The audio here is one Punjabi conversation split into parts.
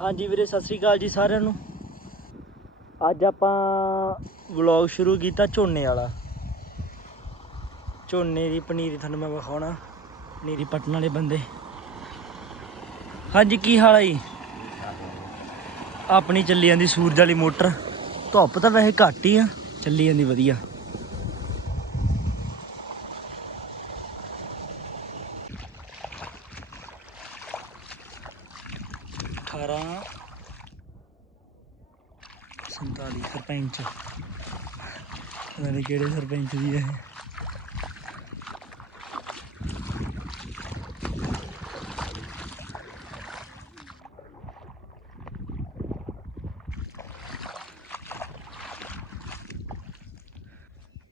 ਹਾਂਜੀ ਵੀਰੇ, ਸਤਿ ਸ੍ਰੀ ਅਕਾਲ ਜੀ ਸਾਰਿਆਂ ਨੂੰ। ਅੱਜ ਆਪਾਂ ਵਲੌਗ ਸ਼ੁਰੂ ਕੀਤਾ ਝੋਨੇ ਵਾਲਾ। ਝੋਨੇ ਦੀ ਪਨੀਰੀ ਤੁਹਾਨੂੰ ਮੈਂ ਵਿਖਾਉਣਾ, ਪਨੀਰੀ ਪੱਟਣ ਵਾਲੇ ਬੰਦੇ। ਹਾਂਜੀ, ਕੀ ਹਾਲ ਹੈ ਜੀ? ਆਪਣੀ ਚੱਲੀ ਜਾਂਦੀ ਸੂਰਜ ਵਾਲੀ ਮੋਟਰ। ਧੁੱਪ ਤਾਂ ਵੈਸੇ ਘੱਟ ਹੀ ਆ। ਚੱਲੀ ਜਾਂਦੀ ਵਧੀਆ। 47 ਸਰਪੰਚ। ਪਤਾ ਕਿਹੜੇ ਸਰਪੰਚ ਦੀ ਹੈ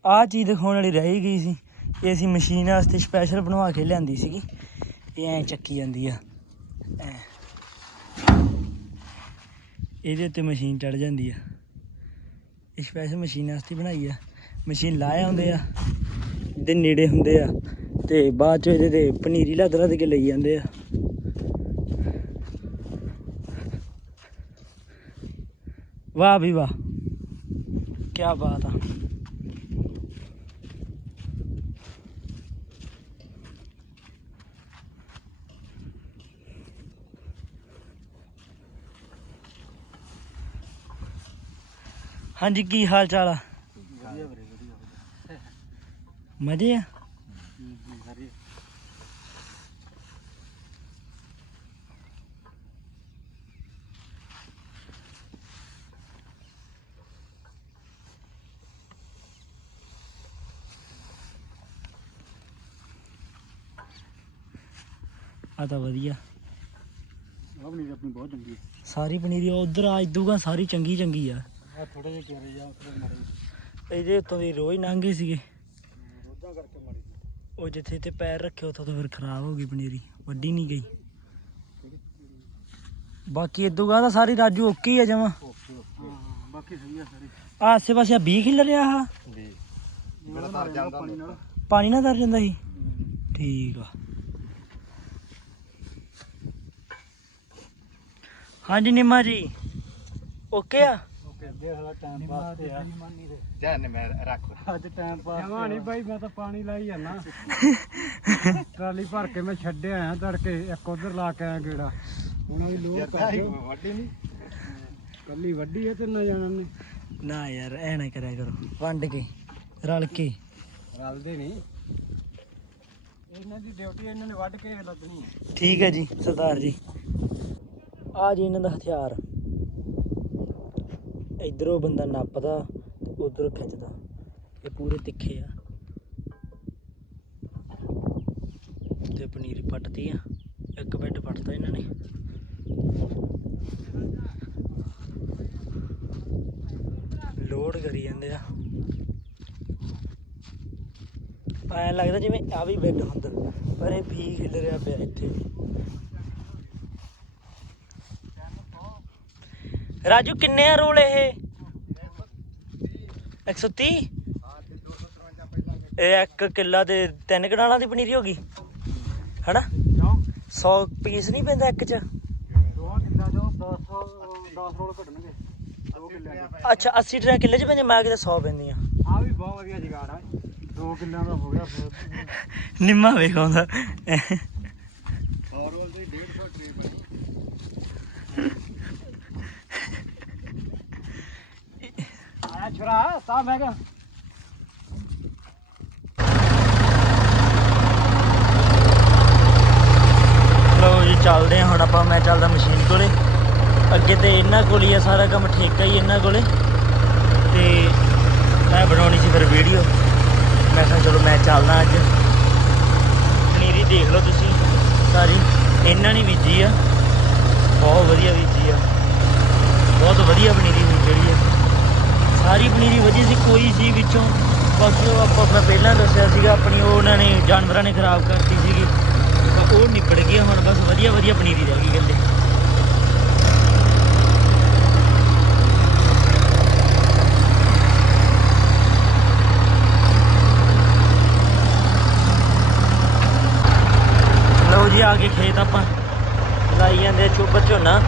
ਆ ਚੀਜ਼ ਦਿਖਾਉਣ ਵਾਲੀ ਰਹਿ ਗਈ ਸੀ। ਇਹ ਅਸੀਂ ਮਸ਼ੀਨ ਵਾਸਤੇ ਸਪੈਸ਼ਲ ਬਣਵਾ ਕੇ ਲਿਆਂਦੀ ਸੀਗੀ। ਇਹ ਐ ਚੱਕੀ ਜਾਂਦੀ ਆ। ਇਹਦੇ ਉੱਤੇ ਮਸ਼ੀਨ ਚੜ ਜਾਂਦੀ ਆ। ਸਪੈਸ਼ਲ ਮਸ਼ੀਨ ਵਾਸਤੇ ਬਣਾਈ ਆ। ਮਸ਼ੀਨ ਲਾਇਆ ਹੁੰਦੇ ਆ ਦੇ ਨੇੜੇ ਹੁੰਦੇ ਆ ਤੇ ਬਾਅਦ ਚ ਇਹਦੇ ਤੇ ਪਨੀਰੀ ਲੱਦ ਲੱਦ ਕੇ ਲਈ ਜਾਂਦੇ ਆ। ਵਾਹ ਵੀ ਵਾਹ। ਕੀ ਬਾਤ ਆ। ਹਾਂਜੀ ਕੀ ਹਾਲ ਚਾਲ ਆ? ਮਜ਼ੇ ਆ ਆ ਤਾਂ ਵਧੀਆ। ਪਨੀਰ ਆਪਣੀ ਬਹੁਤ ਚੰਗੀ ਸਾਰੀ ਪਨੀਰੀ ਉਧਰ ਆ ਇਦੂਗਾ ਸਾਰੀ ਚੰਗੀ ਚੰਗੀ ਆ। ਆ ਥੋੜੇ ਜਿਹੇ ਕਿਹੜੇ ਜਾਂ ਉੱਥੇ ਮਾਰੇ ਇਹਦੇ ਉੱਤੋਂ ਦੀ ਰੋਜ਼ ਲੰਘੇ ਸੀਗੇ। ਰੋਜ਼ਾਂ ਕਰਕੇ ਮਾਰੀ ਉਹ ਜਿੱਥੇ ਤੇ ਪੈਰ ਰੱਖੇ ਉੱਥੋਂ ਤੋਂ ਫਿਰ ਖਰਾਬ ਹੋ ਗਈ ਪਨੀਰੀ ਵੱਡੀ ਨਹੀਂ ਗਈ। ਬਾਕੀ ਇਦੂਗਾ ਤਾਂ ਸਾਰੀ ਰਾਜੂ ਓਕੇ ਹੀ ਆ ਜਮਾ। ਓਕੇ ਹਾਂ ਬਾਕੀ ਸਹੀ ਆ ਸਾਰੀ। ਆਸੇ ਪਾਸੇ 20 ਕਿੱਲ ਰਿਹਾ ਆ ਤਰ ਜਾਂਦਾ ਪਾਣੀ ਨਾਲ। ਦਰ ਜਾਂਦਾ ਸੀ? ਠੀਕ ਆ। ਹਾਂਜੀ ਨਿੰਮਾ ਜੀ। ਓਕੇ ਆ? ਦੇਖ ਲੈ ਟਾਈਮ ਪਾਸ ਤੇ ਆ। ਜਾਨ ਮੈਂ ਰੱਖ। ਅੱਜ ਟਾਈਮ ਪਾਸ ਜਮਾ ਨਹੀਂ ਬਾਈ ਮੈਂ ਤਾਂ ਪਾਣੀ ਲਾਈ ਜਾਣਾ ਟਰਾਲੀ ਭਰ ਕੇ ਮੈਂ ਛੱਡਿਆ ਆ ਤੜਕੇ ਇੱਕ ਉਧਰ ਲਾ ਕੇ ਆਇਆ ਗੇੜਾ। ਹੁਣ ਵੀ ਲੋਕ ਵੱਡੀ ਨਹੀਂ ਕੱਲੀ ਵੱਡੀ ਹੈ ਤੇ ਨਾ ਜਾਣਾ ਨੇ ਨਾ ਯਾਰ ਐ ਨਾ ਕਰਿਆ ਕਰੋ। ਵੰਡ ਕੇ ਰਲ ਕੇ। ਰਲਦੇ ਨਹੀਂ ਇਹਨਾਂ ਦੀ ਡਿਊਟੀ ਇਹਨਾਂ ਨੇ ਵੱਢ ਕੇ ਲੱਦਣੀ ਹੈ ਠੀਕ ਹੈ ਜੀ ਸਰਦਾਰ ਜੀ। ਆ ਜੀ ਇਹਨਾਂ ਦਾ ਹਥਿਆਰ। ਇਧਰੋਂ ਬੰਦਾ ਨੱਪਦਾ ਤੇ ਉਧਰੋਂ ਖਿੱਚਦਾ। ਇਹ ਪੂਰੇ ਤਿੱਖੇ ਆ। ਤੇ ਪਨੀਰ ਪੱਟਦੀ ਆ। ਇੱਕ ਬੈੱਡ ਪੱਟਦਾ ਇਹਨਾਂ ਨੇ। ਲੋਡ ਕਰੀ ਜਾਂਦੇ ਆ। ਐਂ ਲੱਗਦਾ ਜਿਵੇਂ ਆ ਵੀ ਬੈੱਡ ਹੁੰਦਾ ਪਰ ਇਹ ਵੀ ਖਿਲ ਰਿਹਾ ਪਿਆ ਇੱਥੇ। ਰਾਜੂ ਕਿੰਨੇ ਆ ਰੋਲ ਇਹ? 130 ਇਹ ਇੱਕ ਕਿੱਲਾ ਤੇ ਤਿੰਨ ਕਨਾਲਾਂ ਦੀ ਪਨੀਰੀ ਹੋ ਗਈ। ਹਨਾ? ਕਿਉਂ? 100 ਪੀਸ ਨਹੀਂ ਪੈਂਦਾ ਇੱਕ ਚ? ਦੋ ਕਿੱਲਾ ਚੋਂ 10 10 ਰੋਲ ਘਟਣਗੇ ਦੋ ਕਿੱਲਿਆਂ ਚ ਅੱਛਾ 80 ਟਰਾਂ ਕਿੱਲੇ ਚ ਪੈਂਦੇ ਮੈਂ ਕਿਤੇ 100 ਪੈਂਦੀਆਂ। ਆ ਵੀ ਬਹੁਤ ਵਧੀਆ ਜਗਾੜ ਆ। ਦੋ ਕਿੱਲਿਆਂ ਦਾ ਹੋ ਗਿਆ। ਨਿੰਮਾ ਵੇਖਾਉਂਦਾ 100 ਰੋਲ ਦੇ 150 ਟ੍ਰੀ ਬਣੀ ਆਇਆ ਛੁਰਾ ਸਾਹ ਮੈਂ ਜੀ, ਚੱਲਦੇ ਹਾਂ ਹੁਣ ਆਪਾਂ, ਮੈਂ ਚੱਲਦਾ ਮਸ਼ੀਨ ਕੋਲੇ। ਅੱਗੇ ਤੇ ਇਹਨਾਂ ਕੋਲ ਹੀ ਆ ਸਾਰਾ ਕੰਮ, ਠੇਕਾ ਹੀ ਇਹਨਾਂ ਕੋਲੇ। ਤੇ ਮੈਂ ਬਣਾਉਣੀ ਸੀ ਫਿਰ ਵੀਡੀਓ। ਮੈਂ ਕਿਹਾ ਚਲੋ ਮੈਂ ਚੱਲਦਾ ਅੱਜ। ਪਨੀਰੀ ਦੇਖ ਲਓ ਤੁਸੀਂ, ਸਾਰੀ। ਇਹਨਾਂ ਨੇ ਬੀਜੀ ਆ। ਬਹੁਤ ਵਧੀਆ ਬੀਜੀ ਆ। ਬਹੁਤ ਵਧੀਆ ਪਨੀਰੀ ਹੋਈ ਜਿਹੜੀ ਆ। ਸਾਰੀ ਪਨੀਰੀ ਵਧੀਆ ਸੀ, ਕੋਈ ਸੀ ਵਿੱਚੋਂ। ਬਸ ਉਹ ਆਪਾਂ ਆਪਣਾ ਪਹਿਲਾਂ ਦੱਸਿਆ ਸੀਗਾ, ਆਪਣੀ ਉਹ ਉਹਨਾਂ ਨੇ, ਜਾਨਵਰਾਂ ਨੇ ਖਰਾਬ ਕਰਤੀ ਸੀਗੀ। ਤਾਂ ਉਹ ਨਿਬੜ ਗਈ ਹੁਣ, ਬਸ ਵਧੀਆ ਵਧੀਆ ਪਨੀਰੀ ਰਹਿ ਗਈ ਗੱਲੇ ਲਓ ਜੀ, ਆ ਕੇ ਖੇਤ ਆਪਾਂ। ਲਾਈ ਜਾਂਦੇ ਆ ਚੋਬਰ ਝੋਨਾ।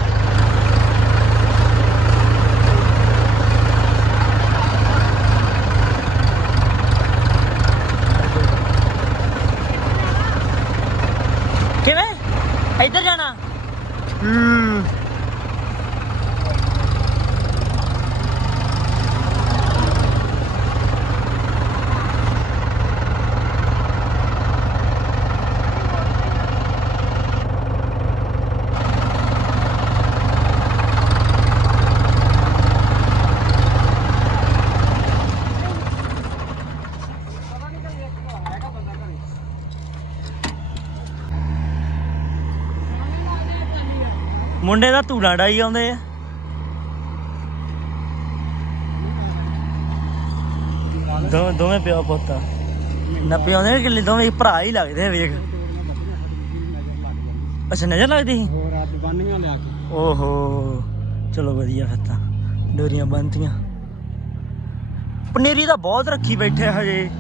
ਮੁੰਡੇ ਦਾ ਧੂੜਾ ਡਾਈ ਆਉਂਦੇ ਆ। ਦੋਵੇਂ ਦੋਵੇਂ ਪਿਓ ਪੁੱਤ ਆ। ਨਾ ਪਿਓ ਨੇ ਕਿੱਲੇ ਦੋਵੇਂ ਭਰਾ ਹੀ ਲੱਗਦੇ ਆ ਵੇਖ। ਅੱਛਾ ਨਜ਼ਰ ਲੱਗਦੀ ਸੀ? ਹੋਰ ਲਿਆ ਕੇ। ਓਹੋ ਚਲੋ ਵਧੀਆ ਫਿਰ ਤਾਂ। ਡੋਰੀਆਂ ਬੰਨਤੀਆਂ। ਪਨੀਰੀ ਤਾਂ ਬਹੁਤ ਰੱਖੀ ਬੈਠੇ ਆ ਹਜੇ।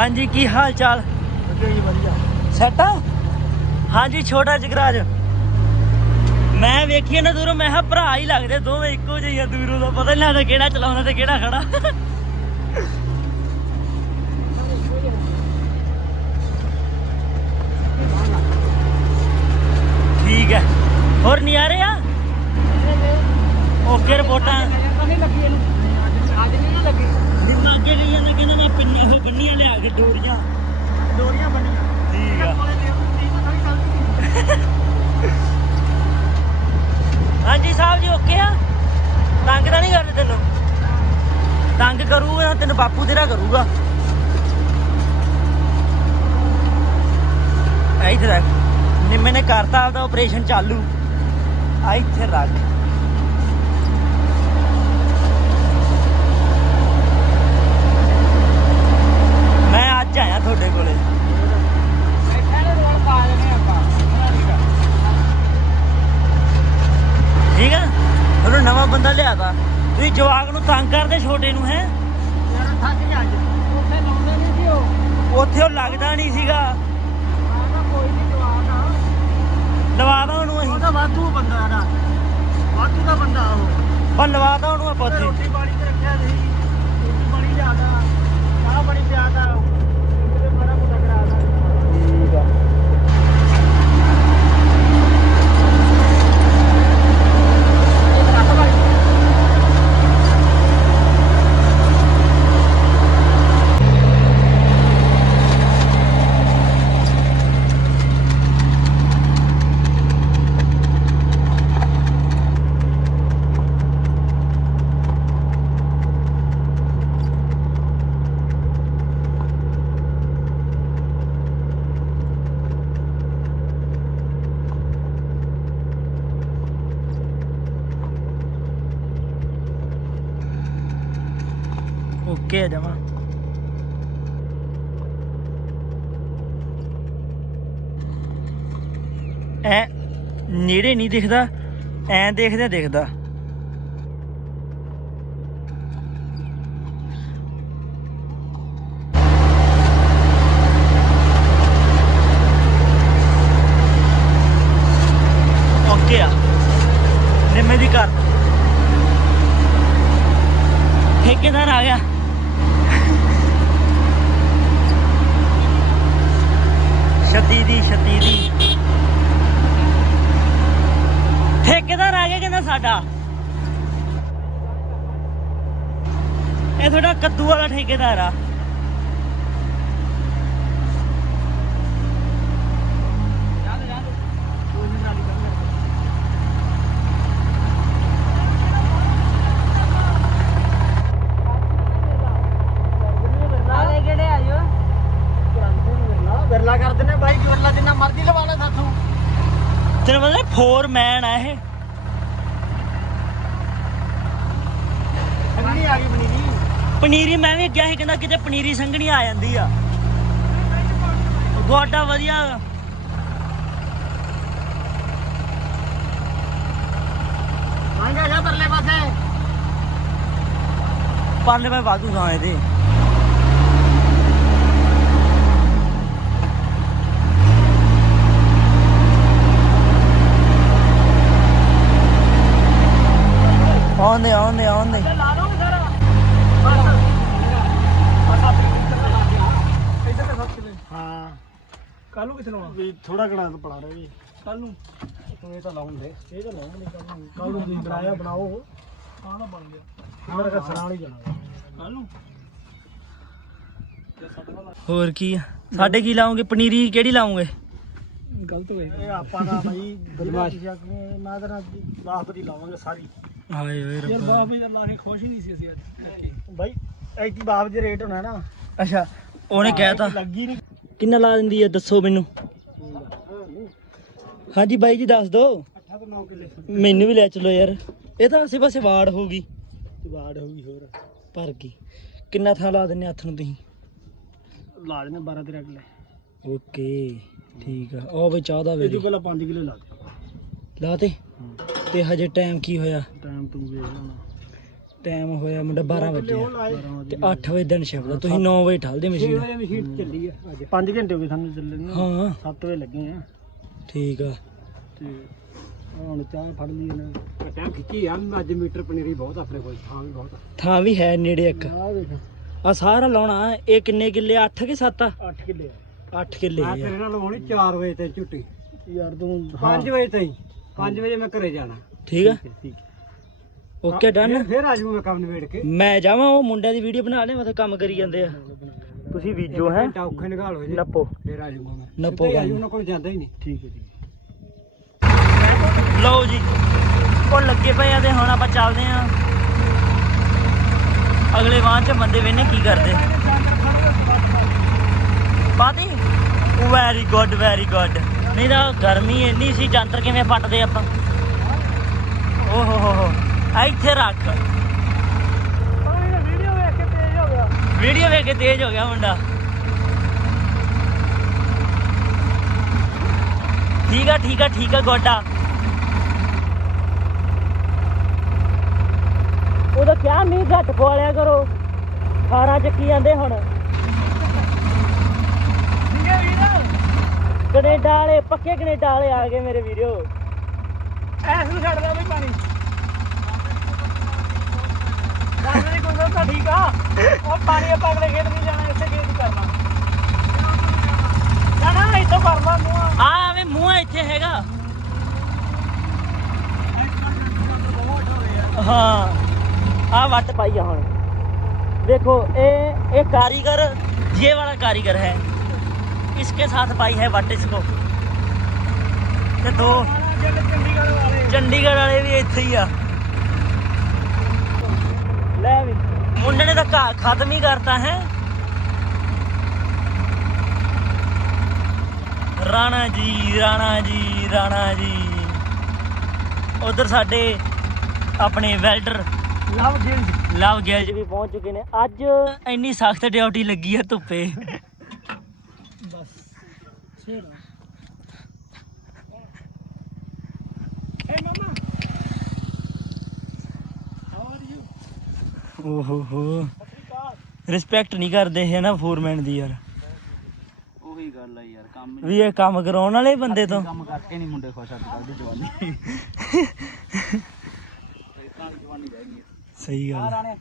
ਹਾਂਜੀ ਕੀ ਹਾਲ ਚਾਲ ਸੈਟ ਆ? ਹਾਂਜੀ ਛੋਟਾ ਜਗਰਾਜ। ਮੈਂ ਵੇਖੀ ਨਾ ਦੂਰੋਂ ਮੈਂ ਕਿਹਾ ਭਰਾ ਹੀ ਲੱਗਦੇ ਦੋਵੇਂ ਇੱਕੋ ਜਿਹੇ ਆ ਦੂਰੋਂ ਦਾ। ਪਤਾ ਨਹੀਂ ਲੱਗਦਾ ਕਿਹੜਾ ਚਲਾਉਂਦਾ ਤੇ ਕਿਹੜਾ ਖੜਾ। ਠੀਕ ਹੈ। ਹੋਰ ਨਿਆਰੇ ਆ? ਓਕੇ ਰਿਪੋਰਟਾਂ। ਨਹੀਂ ਲੱਗੀ ਇਹਨੂੰ। ਅੱਜ ਨਹੀਂ ਲੱਗੀ। ਅੱਗੇ ਗਈ ਜਾਂਦਾ ਕਹਿੰਦਾ ਮੈਂ ਪਿੰਨਾਂ ਉਹ ਬੰਨੀਆਂ ਲਿਆ ਕੇ ਡੋਰੀਆਂ। ਡੋਰੀਆਂ ਬੰਨੀਆਂ। ਠੀਕ ਆ। ਤਾਂ ਹਾਂਜੀ ਸਾਹਿਬ ਜੀ ਓਕੇ ਆ? ਤੰਗ ਤਾਂ ਨਹੀਂ ਕਰਦੇ ਤੈਨੂੰ? ਤੰਗ ਕਰੂਗਾ ਤੈਨੂੰ ਬਾਪੂ ਤੇਰਾ ਕਰੂਗਾ। ਇੱਥੇ ਰੱਖ। ਨਿੰਮੇ ਨੇ ਕਰਤਾ ਆਪਦਾ ਆਪਰੇਸ਼ਨ ਚਾਲੂ। ਆ ਇੱਥੇ ਰੱਖ ਮੈਂ ਅੱਜ ਆਇਆ ਤੁਹਾਡੇ ਕੋਲੇ। ਠੀਕ ਆ? ਤੁਹਾਨੂੰ ਨਵਾਂ ਬੰਦਾ ਲਿਆਦਾ ਤੁਸੀਂ ਜਵਾਕ ਨੂੰ ਤੰਗ ਕਰਦੇ ਛੋਟੇ ਨੂੰ ਹੈ? ਉੱਥੇ ਉਹ ਲੱਗਦਾ ਨਹੀਂ ਸੀਗਾ। ਲਵਾਦਾ ਉਹਨੂੰ ਅਸੀਂ। ਉਹਦਾ ਵਾਧੂ ਬੰਦਾ ਦਾ ਵਾਧੂ ਦਾ ਬੰਦਾ ਉਹ। ਪਰ ਲਵਾਦਾ ਉਹਨੂੰ ਆਪਾਂ ਉੱਥੇ। ਰੋਟੀ ਪਾਣੀ ਤੇ ਰੱਖਿਆ ਸੀ ਰੋਟੀ ਪਾਣੀ ਲਿਆਦਾ ਚਾਹ ਪਾਣੀ ਪਿਆਦਾ ਉਹਦੇ ਬੜਾ ਮੁੰਡਾ ਕਰਾਦਾ ਓਕੇ ਆ ਜਮਾ ਐ ਨੇੜੇ ਨਹੀਂ ਦਿਖਦਾ ਐ ਦੇਖਦੇ ਦਿਖਦਾ ਓਕੇ ਆ ਨਿੰਮੇ ਦੀ ਘਰ ਠੇਕੇਦਾਰ ਆ ਗਿਆ ਛੱਤੀ ਦੀ ਛੱਤੀ ਦੀ। ਠੇਕੇਦਾਰ ਆ ਗਿਆ ਕਹਿੰਦਾ ਸਾਡਾ। ਇਹ ਤੁਹਾਡਾ ਕੱਦੂ ਵਾਲਾ ਠੇਕੇਦਾਰ ਆ ਨਾਲੇ ਕਿਹੜੇ ਆਇਓ ਵਿਰਲਾ ਕਰ ਦਿੰਨੇ ਬਾਈ ਕਿ ਵਿਰਲਾ ਜਿੰਨਾ ਮਰਜ਼ੀ ਲਵਾ ਲੈ ਸਾਥੋਂ ਪਤਾ ਫੋਰਮੈਨ ਆ ਇਹ। ਸੰਗਣੀ ਆ ਗਈ ਬਣੀ ਜੀ ਪਨੀਰੀ ਮੈਂ ਵੀ ਗਿਆ ਸੀ ਕਹਿੰਦਾ ਕਿਤੇ ਪਨੀਰੀ ਸੰਘਣੀ ਆ ਜਾਂਦੀ ਆ। ਗੋਡਾ ਵਧੀਆ। ਮੰਗਾ ਜਾ ਪਰਲੇ ਪਾਸੇ। ਪਰਲੇ ਮੈਂ ਵਾਧੂ ਗਾਂ ਇਹਦੇ। ਆਉਂਦੇ ਆਉਂਦੇ ਆਉਂਦੇ। ਲਾ ਦੋ ਸਾਰਾ। ਬਸ। ਬਸ ਆ ਇੱਧਰ ਤੇ ਸੱਤ ਕਿਲੇ। ਹਾਂ। ਕੱਲ ਨੂੰ ਕਿੱਥੇ ਲਾਉਣਾ? ਵੀ ਥੋੜਾ ਘਣਾ ਤਾਂ ਪੜਾ ਰਹੇ ਕੱਲ ਨੂੰ? ਤੂੰ ਇਹ ਤਾਂ ਲਾਉਣ ਦੇ। ਇਹ ਤਾਂ ਲਾਉਣ ਨਹੀਂ ਕੱਲ ਨੂੰ। ਕੱਲ ਨੂੰ ਤੁਸੀਂ ਬਣਾਇਆ ਬਣਾਓ ਆਹ ਨਾ ਬਣ ਗਿਆ। ਮੇਰਾ ਕਸਣਾ ਵਾਲੀ ਜਾਣਾ। ਕੱਲ ਨੂੰ ਹੋਰ ਕੀ ਆ? ਸਾਡੇ ਕੀ ਲਾਉਂਗੇ ਪਨੀਰੀ ਕਿਹੜੀ ਲਾਉਂਗੇ ਗਲਤ ਹੋਈ ਇਹ ਆਪਾਂ ਦਾ ਭਾਈ ਬਦਮਾਸ਼ ਮੈਂ ਤਾਂ ਬਾਸਪਤੀ ਲਾਵਾਂਗੇ ਸਾਰੀ। ਹਾਏ ਓਏ ਯਾਰ ਬਾਪ ਜੀ ਅੱਲਾਹ ਖੁਸ਼ ਹੀ ਨਹੀਂ ਸੀ ਅਸੀਂ ਅੱਜ ਭਾਈ ਐਤੀ ਬਾਪ ਜੇ ਰੇਟ ਹੋਣਾ ਨਾ। ਅੱਛਾ ਉਹਨੇ ਕਹਿਤਾ। ਲੱਗੀ ਨਹੀਂ ਕਿੰਨਾ ਲਾ ਦਿੰਦੀ ਹੈ ਦੱਸੋ ਮੈਨੂੰ? ਹਾਂਜੀ ਬਾਈ ਜੀ ਦੱਸ ਦੋ। 8 ਤੋਂ 9 ਕਿੱਲੇ। ਮੈਨੂੰ ਵੀ ਲੈ ਚਲੋ ਯਾਰ। ਇਹ ਤਾਂ ਆਸੇ ਪਾਸੇ ਵਾੜ ਹੋ ਗਈ। ਵਾੜ ਹੋ ਗਈ ਹੋਰ। ਭਰ ਗਈ। ਕਿੰਨਾ ਥਾਂ ਲਾ ਦਿੰਨੇ ਹੱਥ ਨੂੰ ਤੁਸੀਂ? ਲਾ ਦੇਣੇ 12 13 ਕਿੱਲੇ। ਓਕੇ ਠੀਕ ਆ। ਉਹ ਵੀ ਚਾਹ ਦਾ ਇਹਦੀ ਵੇ ਪਹਿਲਾਂ 5 ਕਿੱਲੇ ਲਾ ਦੇ ਲਾ ਤੇ। ਤੇ ਹਜੇ ਟਾਈਮ ਕੀ ਹੋਇਆ? ਟਾਈਮ ਤੂੰ ਵੇਖ ਲੈਣਾ। ਟਾਈਮ ਹੋਇਆ ਮੁੰਡਾ 12 ਵਜੇ ਆ। ਤੇ 8 ਵਜੇ ਦਿਨ ਸ਼ਿਫਟ ਤੁਸੀਂ 9 ਵਜੇ ਠਾਲਦੇ ਮਸ਼ੀਨ ਚੱਲੀ ਆ ਅੱਜ। 5 ਘੰਟੇ ਹੋ ਗਏ ਸਾਨੂੰ ਚੱਲੇ ਨੂੰ। ਹਾਂ। 7 ਵਜੇ ਲੱਗੇ ਆ। ਠੀਕ ਆ। ਤੇ ਹੁਣ ਚਾਹ ਫੜ ਲਈ ਇਹਨਾਂ। ਟਾਈਮ ਖਿੱਚੀ ਆ। ਅੱਜ ਮੀਟਰ ਪਨੀਰੀ ਬਹੁਤ ਆਪਣੇ ਕੋਲ। ਥਾਂ ਵੀ ਬਹੁਤ ਥਾਂ ਵੀ ਹੈ ਨੇੜੇ ਇੱਕ। ਆ ਵੇਖ। ਆ ਸਾਰਾ ਲਾਉਣਾ। ਇਹ ਕਿੰਨੇ ਕਿੱਲੇ 8 ਕਿ 7 ਆ? 8 ਕਿੱਲੇ ਆ। 8 ਕਿੱਲੇ ਆ। ਤੇਰੇ ਨਾਲ ਲਾਉਣੀ 4 ਵਜੇ ਤੇ ਝੁੱਟੀ। ਯਾਰ ਤੂੰ 5 ਵਜੇ ਤਾਈਂ। 5 ਵਜੇ ਮੈਂ ਘਰੇ ਜਾਣਾ। ਠੀਕ ਆ? ਠੀਕ ਓਕੇ ਡਨ ਫਿਰ ਆ ਜਾਊਂ ਮੈਂ ਕੰਮ ਨਿਬੇੜ ਕੇ। ਮੈਂ ਜਾਵਾਂ ਉਹ ਮੁੰਡਿਆਂ ਦੀ ਵੀਡੀਓ ਬਣਾ ਲਿਆ ਮੈਂ ਤਾਂ ਕੰਮ ਕਰੀ ਜਾਂਦੇ ਆ। ਤੁਸੀਂ ਬੀਜੋ ਹੈ? ਔਖੇ ਨਿਕਾਲ ਹੋ ਜੇ। ਨੱਪੋ। ਫਿਰ ਆ ਜਾਊਂਗਾ ਮੈਂ। ਨੱਪੋ ਆ। ਜਾਊਂ, ਉਹਨਾਂ ਕੋਲ ਜਾਂਦਾ ਹੀ ਨਹੀਂ। ਠੀਕ ਹੈ ਜੀ ਲਓ ਜੀ ਉਹ ਲੱਗੇ ਪਏ ਆ ਤੇ ਹੁਣ ਆਪਾਂ ਚੱਲਦੇ ਆ ਅਗਲੇ ਵਾਹਨ ਚ ਬੰਦੇ ਵੇਨੇ ਕੀ ਕਰਦੇ। ਪਾਤੀ? ਵੈਰੀ ਗੁੱਡ ਵੈਰੀ ਗੁੱਡ ਨਹੀਂ ਤਾਂ ਗਰਮੀ ਇੰਨੀ ਸੀ, ਜੰਤਰ ਕਿਵੇਂ ਪੱਟਦੇ ਆਪਾਂ? ਓ ਹੋ ਹੋ ਹੋ ਇੱਥੇ ਰੱਖ। ਵੀਡੀਓ ਵੇਖ ਕੇ ਤੇਜ਼ ਹੋ ਗਿਆ ਵੀਡੀਓ ਵੇਖ ਕੇ ਤੇਜ਼ ਹੋ ਗਿਆ ਮੁੰਡਾ। ਠੀਕ ਆ ਠੀਕ ਆ ਠੀਕ ਆ, ਗੋਡਾ। ਉਹਦਾ ਕਿਆ ਮੀਂਹ ਘੱਟ ਪਵਾਲਿਆ ਕਰੋ। ਖਾਰਾ ਚੱਕੀ ਜਾਂਦੇ ਹੁਣ। ਕੈਨੇਡਾ ਵਾਲੇ ਪੱਕੇ ਕੈਨੇਡਾ ਵਾਲੇ ਆ ਗਏ ਮੇਰੇ ਵੀਰੋ। ਐਸ ਨੂੰ ਛੱਡ ਦਾ ਬਈ ਪਾਣੀ। ਦੱਸ ਨਹੀਂ ਤਾਂ ਠੀਕ ਆ। ਉਹ ਪਾਣੀ ਆਪਾਂ ਅਗਲੇ ਖੇਤ ਨਹੀਂ ਜਾਣਾ ਇੱਥੇ ਖੇਤ ਕਰਨਾ। ਨਾ ਨਾ ਇੱਥੋਂ ਕਰਨਾ ਮੂੰਹ। ਆ ਐਵੇਂ ਮੂੰਹ ਇੱਥੇ ਹੈਗਾ। ਹਾਂ ਆ ਵੱਟ ਪਾਈ ਆ ਹੁਣ। ਦੇਖੋ ਇਹ ਇਹ ਕਾਰੀਗਰ ਜੇ ਵਾਲਾ ਕਾਰੀਗਰ ਹੈ। इसके साथ पाई है वट इसको ਤੇ ਦੋ ਚੰਡੀਗੜ੍ਹ ਵਾਲੇ ਚੰਡੀਗੜ੍ਹ ਵਾਲੇ ਵੀ ਇੱਥੇ ਹੀ ਆ ਲੈ ਵੀ ਮੁੰਡੇ ਨੇ ਤਾਂ ਘਾਹ ਖਤਮ ਹੀ ਕਰਤਾ ਹੈ ਰਾਣਾ ਜੀ ਰਾਣਾ ਜੀ ਰਾਣਾ ਜੀ ਉਧਰ ਸਾਡੇ ਆਪਣੇ ਵੈਲਡਰ ਲਵ ਗਿਲ ਲਵ ਗਿਲਜ ਵੀ ਪਹੁੰਚ ਚੁੱਕੇ ਨੇ ਅੱਜ ਇੰਨੀ ਸਖਤ ਡਿਊਟੀ ਲੱਗੀ ਆ ਧੁੱਪੇ ਬਸ ਛੇੜ Hey mama, how are you? ਓਹੋ। ਹੋ ਰਿਸਪੈਕਟ ਨਹੀਂ ਕਰਦੇ ਹੈ ਨਾ ਫੋਰਮੈਨ ਦੀ ਯਾਰ। ਉਹੀ ਗੱਲ ਆ ਯਾਰ ਕੰਮ ਵੀ ਇਹ ਕੰਮ ਕਰਾਉਣ ਵਾਲੇ ਬੰਦੇ ਤੋਂ। ਕੰਮ ਕਰਕੇ ਨਹੀਂ ਮੁੰਡੇ ਖੁਸ਼ ਅੱਜ ਕੱਲ੍ਹ ਦੀ ਜਵਾਨੀ। ਤਾਂ ਜਵਾਨੀ ਰਹਿ ਗਈ ਸਹੀ ਗੱਲ ਆ।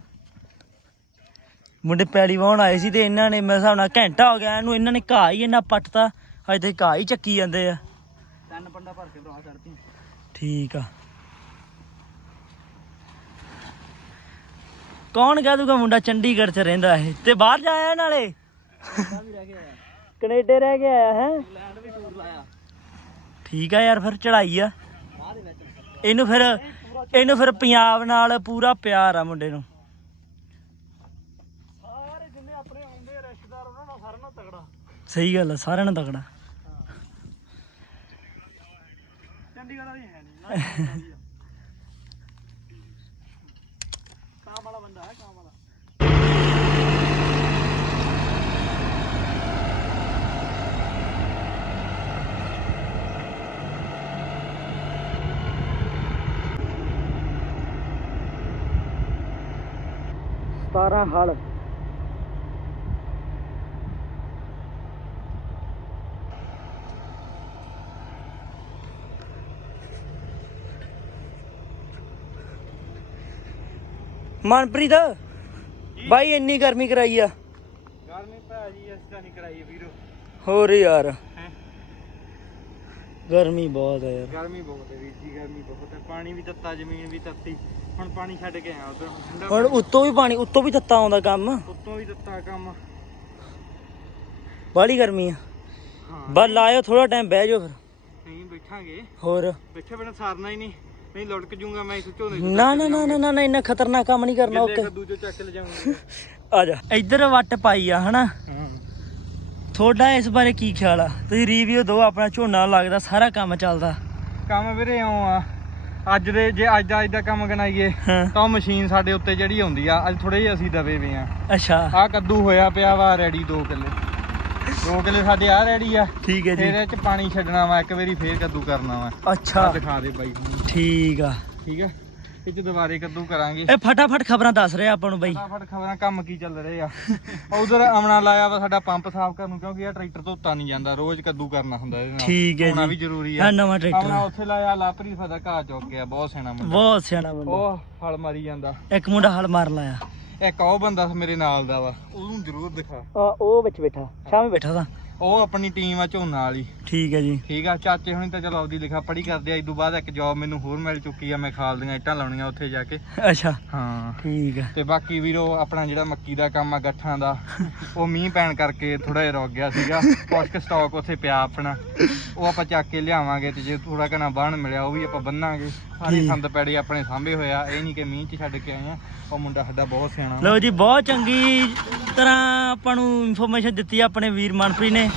ਮੁੰਡੇ ਪੈਲੀ ਵਾਹਣ ਆਏ ਸੀ ਤੇ ਇਹਨਾਂ ਨੇ ਮੇਰੇ ਹਿਸਾਬ ਨਾਲ ਘੰਟਾ ਹੋ ਗਿਆ ਇਹਨੂੰ ਇਹਨਾਂ ਨੇ ਘਾਹ ਹੀ ਇਹਨਾਂ ਪੱਟਤਾ। ਤੇ ਘਾਹ ਹੀ ਚੱਕੀ ਜਾਂਦੇ ਆ। ਤਿੰਨ ਪੰਡਾ ਭਰ ਕੇ ਭਰਾ ਚੜਤੀ ਠੀਕ ਆ। ਕੌਣ ਕਹਿ ਦੂਗਾ ਮੁੰਡਾ ਚੰਡੀਗੜ੍ਹ 'ਚ ਰਹਿੰਦਾ ਇਹ? ਤੇ ਬਾਹਰ ਜਾਇਆ ਨਾਲੇ? ਵੀ ਰਹਿ ਗਿਆ ਕੈਨੇਡਾ ਰਹਿ ਕੇ ਆਇਆ ਹੈ? ਲੈਂਡ ਵੀ ਟੂਰ ਲਾਇਆ। ਠੀਕ ਆ ਯਾਰ ਫਿਰ ਚੜਾਈ ਆ। ਇਹਨੂੰ ਫਿਰ ਇਹਨੂੰ ਫਿਰ ਪੰਜਾਬ ਨਾਲ ਪੂਰਾ ਪਿਆਰ ਆ ਮੁੰਡੇ ਨੂੰ। ਸਾਰੇ ਜਿੰਨੇ ਆਪਣੇ ਆਉਂਦੇ ਰਿਸ਼ਤੇਦਾਰ ਉਹਨਾਂ ਨਾਲ ਸਾਰਿਆਂ ਨਾਲ ਤਗੜਾ ਸਹੀ ਗੱਲ ਆ ਸਾਰਿਆਂ ਨੂੰ ਤਕੜਾ ਚੰਡੀਗੜ੍ਹ ਵਾਲੀ ਹੈ ਨਹੀਂ ਨਾ ਕੰਮ ਵਾਲਾ ਬੰਦਾ ਹੈ ਕੰਮ ਵਾਲਾ ਸਤਾਰਾਂ ਹਲ ਮਨਪ੍ਰੀਤ ਬਾਈ ਇੰਨੀ ਗਰਮੀ ਕਰਾਈ ਆ। ਗਰਮੀ ਭਾਜੀ ਇਸ ਤਰ੍ਹਾਂ ਨਹੀਂ ਕਰਾਈ ਵੀਰੋ। ਹੋਰ ਯਾਰ। ਹੈਂ? ਗਰਮੀ ਬਹੁਤ ਆ ਯਾਰ। ਗਰਮੀ ਬਹੁਤ ਹੈ ਵੀਰ ਜੀ ਗਰਮੀ ਬਹੁਤ ਹੈ ਪਾਣੀ ਵੀ ਤੱਤਾ ਜ਼ਮੀਨ ਵੀ ਤੱਤੀ ਹੁਣ ਪਾਣੀ ਛੱਡ ਕੇ ਆਇਆ ਉਧਰ। ਠੰਡਾ ਹੁਣ ਉੱਤੋਂ ਵੀ ਪਾਣੀ ਉੱਤੋਂ ਵੀ ਤੱਤਾ ਆਉਂਦਾ ਕੰਮ। ਉੱਤੋਂ ਵੀ ਤੱਤਾ ਕੰਮ। ਬਾਹਲੀ ਗਰਮੀ ਆ। ਹਾਂ। ਬਸ ਲਾਇਓ ਥੋੜਾ ਟਾਈਮ ਬਹਿ ਜਾਓ ਫਿਰ। ਨਹੀਂ ਬੈਠਾਂਗੇ। ਹੋਰ? ਬੈਠੇ ਬਿਨਾ ਸਾਰਨਾ ਹੀ ਨਹੀਂ। ਨਹੀਂ ਲੁੜਕ ਜੂੰਗਾ ਮੈਂ ਇਸ ਝੋਨੇ ਨਾ ਨਾ ਨਾ ਨਾ ਨਾ ਇੰਨਾ ਖਤਰਨਾਕ ਕੰਮ ਨਹੀਂ ਕਰਨਾ ਓਕੇ। ਕੱਦੂ ਚੋਂ ਚੱਕ ਲੈ ਜਾਊਂਗਾ ਆ ਜਾ। ਇੱਧਰ ਵੱਟ ਪਾਈ ਆ ਹਨਾ? ਤੁਹਾਡਾ ਇਸ ਬਾਰੇ ਕੀ ਖਿਆਲ ਆ? ਤੁਸੀਂ ਰਿਵਿਊ ਦਿਓ ਆਪਣਾ ਝੋਨਾ ਲੱਗਦਾ ਸਾਰਾ ਕੰਮ ਚੱਲਦਾ। ਕੰਮ ਵੀਰੇ ਇਉਂ ਆ ਅੱਜ ਦੇ ਜੇ ਅੱਜ ਦਾ ਅੱਜ ਦਾ ਕੰਮ ਗਣਾਈਏ ਤਾਂ ਉਹ ਮਸ਼ੀਨ ਸਾਡੇ ਉੱਤੇ ਜਿਹੜੀ ਆਉਂਦੀ ਆ ਅੱਜ ਥੋੜੇ ਜਿਹਾ ਅਸੀਂ ਦਵੇ ਵੀ ਆ। ਅੱਛਾ। ਆ ਕੱਦੂ ਹੋਇਆ ਪਿਆ ਵਾ ਰੈਡੀ 2 ਕਿੱਲੇ। 2 ਕਿੱਲੇ ਸਾਡੇ ਆ ਰੈਡੀ ਆ। ਠੀਕ ਹੈ ਫਿਰ ਜੀ। ਇਹ ਚ ਪਾਣੀ ਛੱਡਣਾ ਵਾ ਇੱਕ ਵਾਰੀ ਫੇਰ ਕੱਦੂ ਕਰਨਾ ਵਾ। ਆ ਅੱਛਾ ਦਿਖਾ ਦੇ ਬਾਈ ਨੂੰ। ਠੀਕ ਆ। ਠੀਕ ਆ? ਇਹ ਚ ਦੁਬਾਰੇ ਕੱਦੂ ਕਰਾਂਗੇ। ਇਹ ਫਟਾਫਟ ਖਬਰਾਂ ਦੱਸ ਰਿਹਾ ਆਪਾਂ ਨੂੰ ਬਾਈ। ਫਟਾਫਟ ਖਬਰਾਂ ਕੰਮ ਕੀ ਚੱਲ ਰਹੇ ਆ। ਉਧਰ ਅਮਨਾ ਲਾਇਆ ਵਾ ਸਾਡਾ ਪੰਪ ਸਾਫ਼ ਕਰਨ ਨੂੰ ਕਿਉਂਕਿ ਇਹ ਟਰੈਕਟਰ ਧੋਤਾ ਨਹੀਂ ਜਾਂਦਾ ਰੋਜ਼ ਕੱਦੂ ਕਰਨਾ ਹੁੰਦਾ ਇਹਦੇ ਨਾਲ। ਠੀਕ ਹੈ ਜੀ। ਵੀ ਜ਼ਰੂਰੀ ਆ। ਆ ਨਵਾਂ ਟਰੈਕਟਰ ਉੱਥੇ ਲਾਇਆ ਲਾਪਰੀ ਫਦਾ ਘਾਹ ਚੁੱਕ ਗਿਆ ਬਹੁਤ ਸਿਆਣਾ ਮੁੰਡਾ। ਬਹੁਤ ਸਿਆਣਾ ਬੰਦਾ ਉਹ ਹਲ ਮਾਰੀ ਜਾਂਦਾ। ਇੱਕ ਮੁੰਡਾ ਹਲ ਮਾਰ ਲਾਇਆ। ਇੱਕ ਉਹ ਬੰਦਾ ਮੇਰੇ ਨਾਲ ਦਾ ਵਾ ਉਹਨੂੰ ਜ਼ਰੂਰ ਦਿਖਾ। ਆ ਉਹ ਵਿੱਚ ਬੈਠਾ ਸ਼ਾਮੇ ਬੈਠਾ ਤਾਂ ਉਹ ਆਪਣੀ ਟੀਮ ਆ ਝੋਨਾ ਵਾਲੀ। ਠੀਕ ਹੈ ਜੀ। ਠੀਕ ਆ ਚਾਚੇ ਹੁਣੀ ਤਾਂ ਚਲੋ ਆਪਦੀ ਲਿਖਾ ਪੜੀ ਕਰਦੇ ਆ ਇਸ ਤੋਂ ਬਾਅਦ ਇੱਕ ਜੌਬ ਮੈਨੂੰ ਹੋਰ ਮਿਲ ਚੁੱਕੀ ਆ ਮੈਂ ਖਾਲ ਦੀਆਂ ਇੱਟਾਂ ਲਾਉਣੀਆਂ ਉੱਥੇ ਜਾ ਕੇ। ਅੱਛਾ। ਹਾਂ। ਠੀਕ ਆ। ਤੇ ਬਾਕੀ ਵੀਰੋ ਆਪਣਾ ਜਿਹੜਾ ਮੱਕੀ ਦਾ ਕੰਮ ਆ ਗੱਠਾਂ ਦਾ ਉਹ ਮੀਂਹ ਪੈਣ ਕਰਕੇ ਥੋੜਾ ਜਿਹਾ ਰੁਕ ਗਿਆ ਸੀਗਾ। ਕੁਛ ਕੁ ਸਟਾਕ ਉੱਥੇ ਪਿਆ ਆਪਣਾ। ਉਹ ਆਪਾਂ ਚੱਕ ਕੇ ਲਿਆਵਾਂਗੇ ਤੇ ਜੇ ਥੋੜਾ ਘਣਾ ਬਾਣ ਮਿਲਿਆ ਉਹ ਵੀ ਆਪਾਂ ਬੰਨਾਂਗੇ। ਸਾਰੇ। ਸੰਦ ਪੈੜੇ ਆਪਣੇ ਸਾਂਭੇ ਹੋਇਆ ਇਹ ਨਹੀਂ ਕਿ ਮੀਂਹ 'ਚ ਛੱਡ ਕੇ ਆਏ ਆ। ਉਹ ਮੁੰਡਾ ਸਾਡਾ ਬਹੁਤ ਸਿਆਣਾ। ਲਓ ਜੀ ਬਹੁਤ ਚੰਗੀ ਤਰ੍ਹਾਂ ਆਪਾਂ ਨੂੰ ਇਨਫੋਰਮੇਸ਼ਨ ਦਿੱਤੀ ਆਪਣੇ ਵੀਰ ਮਨਪ੍ਰੀਤ ਨੇ।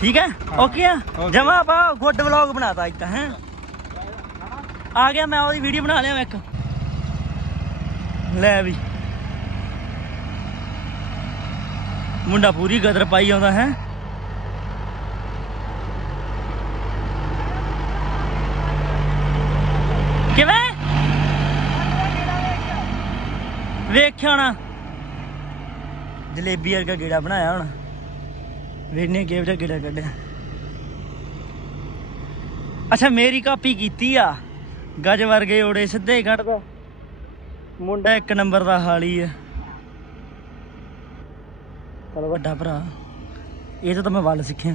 ਠੀਕ ਹੈ। ਓਕੇ ਆ. ਜਮਾ ਆਪਾਂ ਗੁੱਡ ਵਲੌਗ ਬਣਾਤਾ ਅੱਜ ਤਾਂ ਹੈ? ਆ ਗਿਆ ਮੈਂ ਉਹਦੀ ਵੀਡੀਓ ਬਣਾ ਲਿਆ ਇੱਕ। ਲੈ ਵੀ। ਮੁੰਡਾ ਪੂਰੀ ਗਦਰ ਪਾਈ ਆਉਂਦਾ ਹੈ ਕਿਵੇਂ ਵੇਖਿਆ ਹੋਣਾ। ਜਲੇਬੀ ਵਰਗਾ ਗੇੜਾ ਬਣਾਇਆ ਹੁਣ। ਵੇਖਨੇ ਕਿਹੋ ਜਿਹਾ ਗੇੜਾ ਕੱਢਿਆ। ਅੱਛਾ, ਮੇਰੀ ਕਾਪੀ ਕੀਤੀ ਆ। ਗਜ ਵਰਗੇ ਓੜੇ ਸਿੱਧੇ ਹੀ ਕੱਢਦਾ। ਮੁੰਡਾ ਇੱਕ ਨੰਬਰ ਦਾ ਹਾਲੀ ਆ। ਚਲ ਵੱਡਾ ਭਰਾ। ਇਹ ਤਾਂ ਮੈਂ ਵੱਲ ਸਿੱਖਿਆ।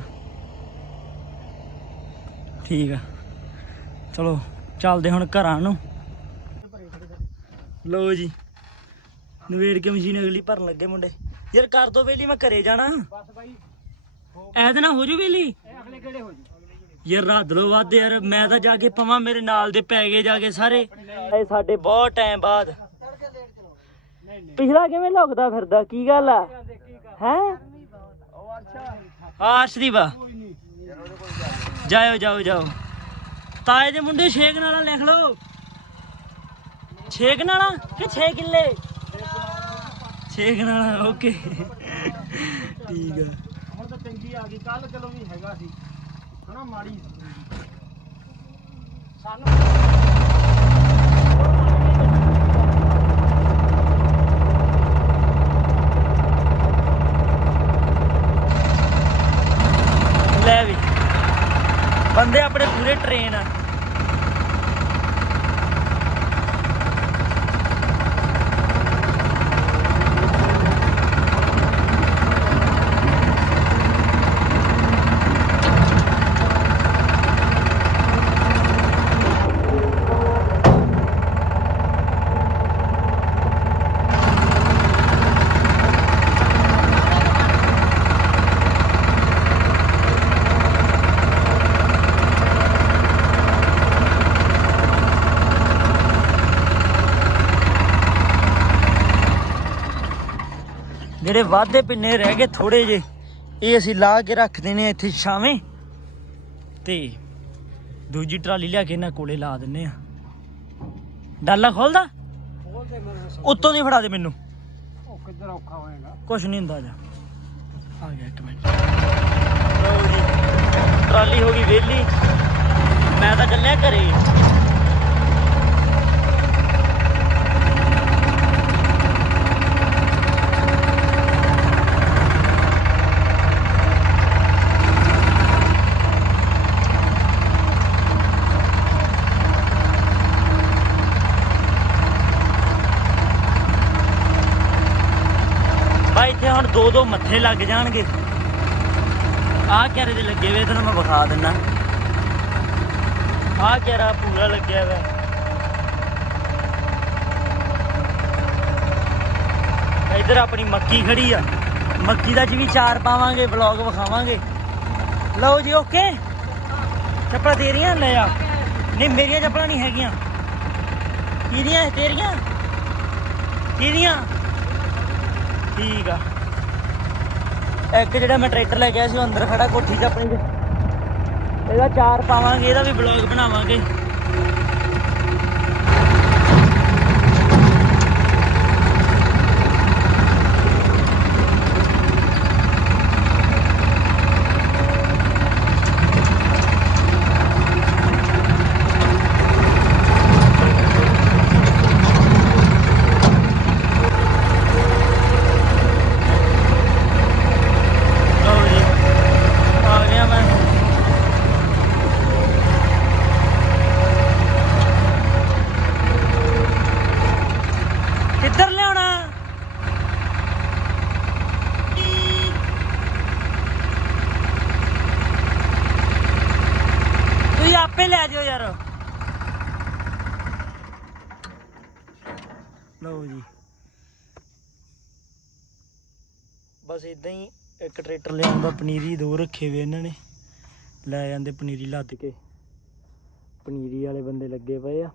ਠੀਕ ਆ। ਚਲੋ, ਚੱਲਦੇ ਹੁਣ ਘਰਾਂ ਨੂੰ। ਲੋ ਜੀ। ਨਵੇੜ ਕੇ ਮਸ਼ੀਨ ਅਗਲੀ ਭਰਨ ਲੱਗੇ ਮੁੰਡੇ। ਯਾਰ ਕਰ ਦੋ ਵੇਲੀ, ਮੈਂ ਘਰੇ ਜਾਣਾ। ਬਸ ਬਾਈ ਐਦ ਨਾ ਹੋ ਜੂ ਵੇਲੀ। ਅਗਲੇ ਕਿਹੜੇ ਹੋ ਜੂ ਯਾਰ ਰਾਤ ਲੋ ਵੱਧ ਯਾਰ, ਮੈਂ ਤਾਂ ਜਾ ਕੇ ਪਵਾਂ, ਮੇਰੇ ਨਾਲ ਦੇ ਪੈ ਗਏ ਜਾ ਕੇ ਸਾਰੇ। ਇਹ ਸਾਡੇ ਬਹੁਤ ਟਾਈਮ ਬਾਅਦ। ਪਿਛਲਾ ਕਿਵੇਂ ਲੁਕਦਾ ਫਿਰਦਾ, ਕੀ ਗੱਲ ਆ? ਹੈ? ਆਰਸ਼ਦੀਪ ਆ। ਜਾਓ ਜਾਓ ਜਾਓ। ਤਾਏ ਦੇ ਮੁੰਡੇ ਛੇਕ ਨਾਲਾ ਲਿਖ ਲਓ। ਛੇਕ ਨਾਲਾ ਕਿ 6 ਕਿੱਲੇ? ਛੇਕ ਨਾਲਾ ਓਕੇ। ਠੀਕ ਆ। ਹੁਣ ਤਾਂ ਚੰਗੀ ਆ ਗਈ ਕੱਲ ਚਲੋ ਵੀ ਹੈਗਾ ਸੀ। ਹਨਾ ਮਾੜੀ। ਸਾਨੂੰ ਲੈ ਵੀ। ਬੰਦੇ ਆਪਣੇ ਪੂਰੇ ਟ੍ਰੇਨ ਆ। ਜਿਹੜੇ ਵਾਧੇ ਪਿੰਨੇ ਰਹਿ ਗਏ ਥੋੜੇ ਜੇ ਇਹ ਅਸੀਂ ਲਾ ਕੇ ਰੱਖਦੇ ਨੇ ਇੱਥੇ ਛਾਵੇਂ। ਤੇ ਦੂਜੀ ਟਰਾਲੀ ਲਿਆ ਕੇ ਇਹਨਾਂ ਕੋਲੇ ਲਾ ਦਿੰਨੇ ਆ। ਡਾਲਾ ਖੋਲਦਾ? ਉੱਤੋਂ ਦੀ ਫੜਾ ਦੇ ਮੈਨੂੰ। ਉਹ ਕਿੱਧਰ ਔਖਾ ਹੋਏਗਾ? ਕੁਛ ਨਹੀਂ ਹੁੰਦਾ ਜਾ। ਆ ਗਿਆ ਇੱਕ ਮਿੰਟ। ਲਓ ਜੀ। ਟਰਾਲੀ ਹੋ ਗਈ ਵਿਹਲੀ। ਮੈਂ ਤਾਂ ਚੱਲਿਆ ਘਰੇ ਬਾਈ ਇੱਥੇ ਹੁਣ ਦੋ ਦੋ ਮੱਥੇ ਲੱਗ ਜਾਣਗੇ। ਆਹ ਕਿਹੜੇ ਦੇ ਲੱਗੇ ਹੋਏ ਤੈਨੂੰ ਮੈਂ ਵਿਖਾ ਦਿੰਨਾ। ਆਹ ਕਿਹੜਾ ਪੂਰਾ ਲੱਗਿਆ ਵਾ ਇੱਧਰ ਆਪਣੀ ਮੱਕੀ ਖੜੀ ਆ। ਮੱਕੀ ਦਾ ਚ ਵੀ ਚਾਰ ਪਾਵਾਂਗੇ, ਵਲੌਗ ਵਿਖਾਵਾਂਗੇ। ਲਓ ਜੀ, ਓਕੇ? ਚੱਪਲਾਂ ਤੇਰੀਆਂ ਲੈ ਆ। ਨਹੀਂ, ਮੇਰੀਆਂ ਚੱਪਲਾਂ ਨਹੀਂ ਹੈਗੀਆਂ। ਕਿਹਦੀਆਂ? ਤੇਰੀਆਂ? ਕਿਹਦੀਆਂ? ਠੀਕ ਆ। ਇੱਕ ਜਿਹੜਾ ਮੈਂ ਟਰੈਕਟਰ ਲੈ ਗਿਆ ਸੀ, ਉਹ ਅੰਦਰ ਖੜਾ ਕੋਠੀ 'ਚ ਆਪਣੀ। 'ਚ ਇਹਦਾ ਚਾਰ ਪਾਵਾਂਗੇ, ਇਹਦਾ ਵੀ ਬਲੌਗ ਬਣਾਵਾਂਗੇ ਲਓ ਜੀ ਆ ਗਿਆ ਮੈਂ ਕਿੱਧਰ ਲਿਆਉਣਾ ਤੁਸੀਂ ਆਪੇ ਲੈ ਜਾਓ ਯਾਰ ਲਓ ਜੀ ਬਸ ਇਦਾਂ ਹੀ ਇੱਕ ਟਰੈਕਟਰ ਲਿਆਉਂਦਾ ਪਨੀਰੀ ਦੋ ਰੱਖੇ ਵੇ ਇਹਨਾਂ ਨੇ। ਲੈ ਜਾਂਦੇ ਪਨੀਰੀ ਲੱਦ ਕੇ। ਪਨੀਰੀ ਵਾਲੇ ਬੰਦੇ ਲੱਗੇ ਪਏ ਆ।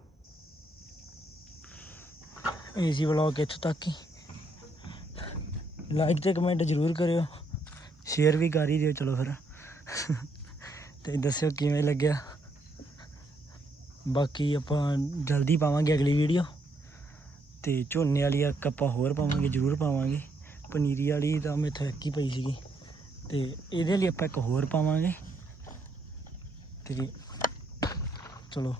ਏਸੀ ਵਲੌਗ ਇੱਥੋਂ ਤੱਕ ਹੀ। ਲਾਈਕ ਤੇ ਕਮੈਂਟ ਜ਼ਰੂਰ ਕਰਿਓ। ਸ਼ੇਅਰ ਵੀ ਕਰ ਹੀ ਦਿਓ, ਚਲੋ ਫਿਰ। ਤੇ ਦੱਸਿਓ ਕਿਵੇਂ ਲੱਗਿਆ। ਬਾਕੀ ਆਪਾਂ ਜਲਦੀ ਪਾਵਾਂਗੇ ਅਗਲੀ ਵੀਡੀਓ ਤੇ ਝੋਨੇ ਵਾਲੀ ਅੱਕ ਆਪਾਂ ਹੋਰ ਪਾਵਾਂਗੇ, ਜ਼ਰੂਰ ਪਾਵਾਂਗੇ। ਪਨੀਰੀ ਵਾਲੀ ਤਾਂ ਮੈਥੋਂ ਇੱਕ ਹੀ ਪਈ ਸੀਗੀ। ਤੇ ਇਹਦੇ ਲਈ ਆਪਾਂ ਇੱਕ ਹੋਰ ਪਾਵਾਂਗੇ। ਤੇ ਚਲੋ,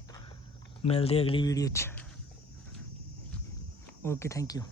ਮਿਲਦੇ ਅਗਲੀ ਵੀਡੀਓ 'ਚ। Okay thank you